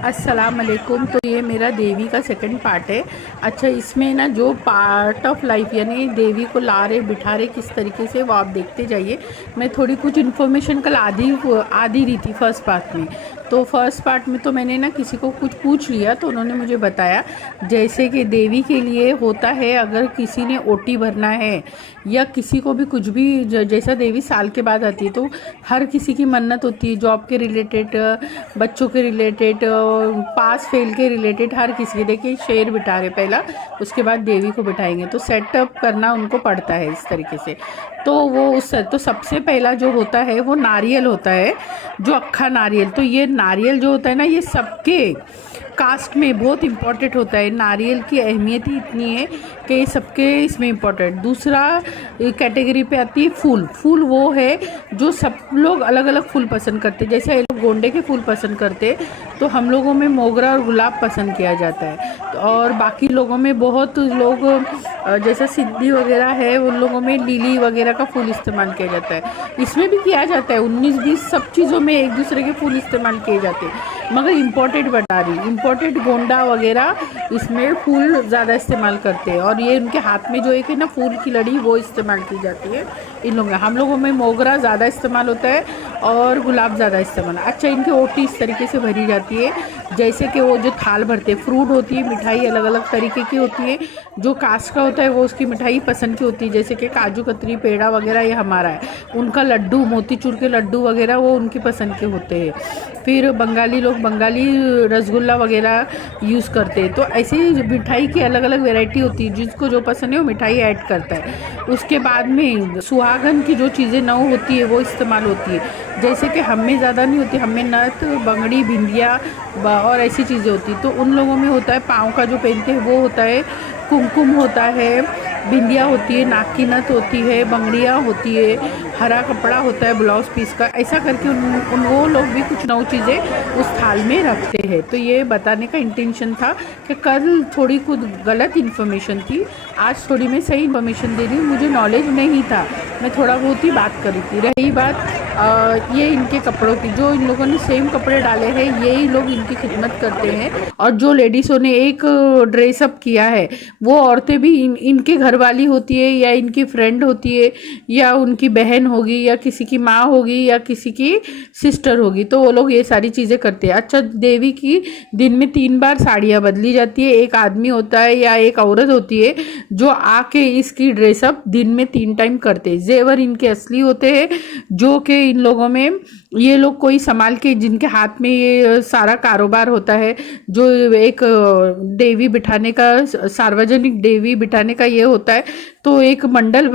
अस्सलाम वालेकुम। तो ये मेरा देवी का सेकंड पार्ट है। अच्छा, इसमें ना जो पार्ट ऑफ लाइफ यानी देवी को ला रहे बिठा रहे किस तरीके से, वो आप देखते जाइए। मैं थोड़ी कुछ इन्फॉर्मेशन कल आधी रही थी फर्स्ट पार्ट में। तो फर्स्ट पार्ट में तो मैंने ना किसी को कुछ पूछ लिया तो उन्होंने मुझे बताया, जैसे कि देवी के लिए होता है अगर किसी ने ओटी भरना है या किसी को भी कुछ भी, जैसा देवी साल के बाद आती है तो हर किसी की मन्नत होती है, जॉब के रिलेटेड, बच्चों के रिलेटेड, पास फेल के रिलेटेड, हर किसी के। देखिए शेर बिठा रहे पहला, उसके बाद देवी को बिठाएंगे तो सेटअप करना उनको पड़ता है इस तरीके से। तो वो तो सबसे पहला जो होता है वो नारियल होता है, जो अक्खा नारियल। तो ये नारियल जो होता है ना, ये सबके कास्ट में बहुत इम्पॉर्टेंट होता है। नारियल की अहमियत ही इतनी है कि सबके इसमें इम्पॉर्टेंट। दूसरा कैटेगरी पे आती है फूल। फूल वो है जो सब लोग अलग अलग फूल पसंद करते हैं। जैसे ये लोग गोंडे के फूल पसंद करते हैं तो हम लोगों में मोगरा और गुलाब पसंद किया जाता है। और बाकी लोगों में बहुत लोग जैसे सिद्धि वगैरह है उन लोगों में लिली वगैरह का फूल इस्तेमाल किया जाता है। इसमें भी किया जाता है, 19-20 सब चीज़ों में एक दूसरे के फूल इस्तेमाल किए जाते हैं। मगर इम्पोर्टेड बता रही, इम्पोर्टेड गोंडा वगैरह इसमें फूल ज़्यादा इस्तेमाल करते हैं। और ये उनके हाथ में जो एक है ना फूल की लड़ी, वो इस्तेमाल की जाती है इन लोगों में। हम लोगों में मोगरा ज़्यादा इस्तेमाल होता है और गुलाब ज़्यादा इस्तेमाल। अच्छा, इनकी ओटी इस तरीके से भरी जाती है जैसे कि वो जो थाल भरते हैं, फ्रूट होती है, मिठाई अलग अलग तरीके की होती है। जो कास्ट का होता है वो उसकी मिठाई पसंद की होती है, जैसे कि काजू कतरी, पेड़ा वगैरह ये हमारा है। उनका लड्डू, मोतीचूर के लड्डू वगैरह वो उनकी पसंद के होते हैं। फिर बंगाली लोग बंगाली रसगुल्ला वगैरह यूज़ करते हैं। तो ऐसे मिठाई की अलग अलग वैरायटी होती है, जिसको जो पसंद है वो मिठाई ऐड करता है। उसके बाद में सुहागन की जो चीज़ें नौ होती है वो इस्तेमाल होती है, जैसे कि हम में ज़्यादा नहीं होती, हम में नथ, बंगड़ी, भिंडिया और ऐसी चीज़ें होती। तो उन लोगों में होता है पाँव का जो पहनते हैं वो होता है कुमकुम होता है, बिंदिया होती है, नाक की नथ होती है, बंगड़ियाँ होती है, हरा कपड़ा होता है ब्लाउज पीस का। ऐसा करके उन वो लोग भी कुछ नौ चीज़ें उस थाल में रखते हैं। तो ये बताने का इंटेंशन था कि कल थोड़ी कुछ गलत इन्फॉर्मेशन थी, आज थोड़ी मैं सही इन्फॉर्मेशन दे रही हूँ। मुझे नॉलेज नहीं था, मैं थोड़ा बहुत ही बात करी थी। रही बात ये इनके कपड़ों की, जो इन लोगों ने सेम कपड़े डाले हैं यही लोग इनकी खिदमत करते हैं। और जो लेडीज़ों ने एक ड्रेसअप किया है वो औरतें भी इनके घर वाली होती है या इनकी फ्रेंड होती है या उनकी बहन होगी या किसी की माँ होगी या किसी की सिस्टर होगी, तो वो लोग ये सारी चीज़ें करते हैं। अच्छा, देवी की दिन में 3 बार साड़ियाँ बदली जाती है। एक आदमी होता है या एक औरत होती है जो आके इसकी ड्रेसअप दिन में 3 टाइम करते हैं। जेवर इनके असली होते हैं, जो कि इन लोगों में ये लोग कोई संभाल के, जिनके हाथ में ये सारा कारोबार होता है, जो एक देवी बिठाने का, सार्वजनिक देवी बिठाने का ये होता है। तो एक मंडल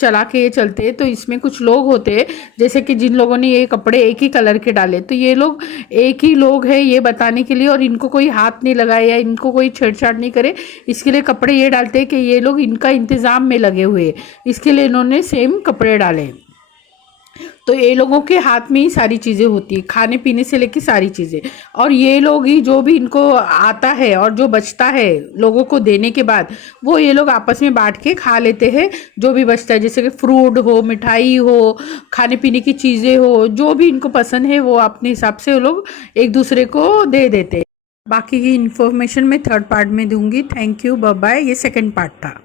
चला के ये चलते हैं। तो इसमें कुछ लोग होते हैं जैसे कि जिन लोगों ने ये कपड़े एक ही कलर के डाले, तो ये लोग एक ही लोग हैं ये बताने के लिए, और इनको कोई हाथ नहीं लगाए या इनको कोई छेड़छाड़ नहीं करे, इसके लिए कपड़े ये डालते हैं कि ये लोग इनका इंतज़ाम में लगे हुए हैं, इसके लिए इन्होंने सेम कपड़े डाले। तो ये लोगों के हाथ में ही सारी चीज़ें होती है, खाने पीने से लेके सारी चीज़ें। और ये लोग ही जो भी इनको आता है और जो बचता है लोगों को देने के बाद, वो ये लोग आपस में बांट के खा लेते हैं जो भी बचता है। जैसे कि फ्रूट हो, मिठाई हो, खाने पीने की चीज़ें हो, जो भी इनको पसंद है वो अपने हिसाब से वो लोग एक दूसरे को दे देते हैं। बाकी की इन्फॉर्मेशन मैं थर्ड पार्ट में दूंगी। Thank you, bye bye. ये सेकंड पार्ट था।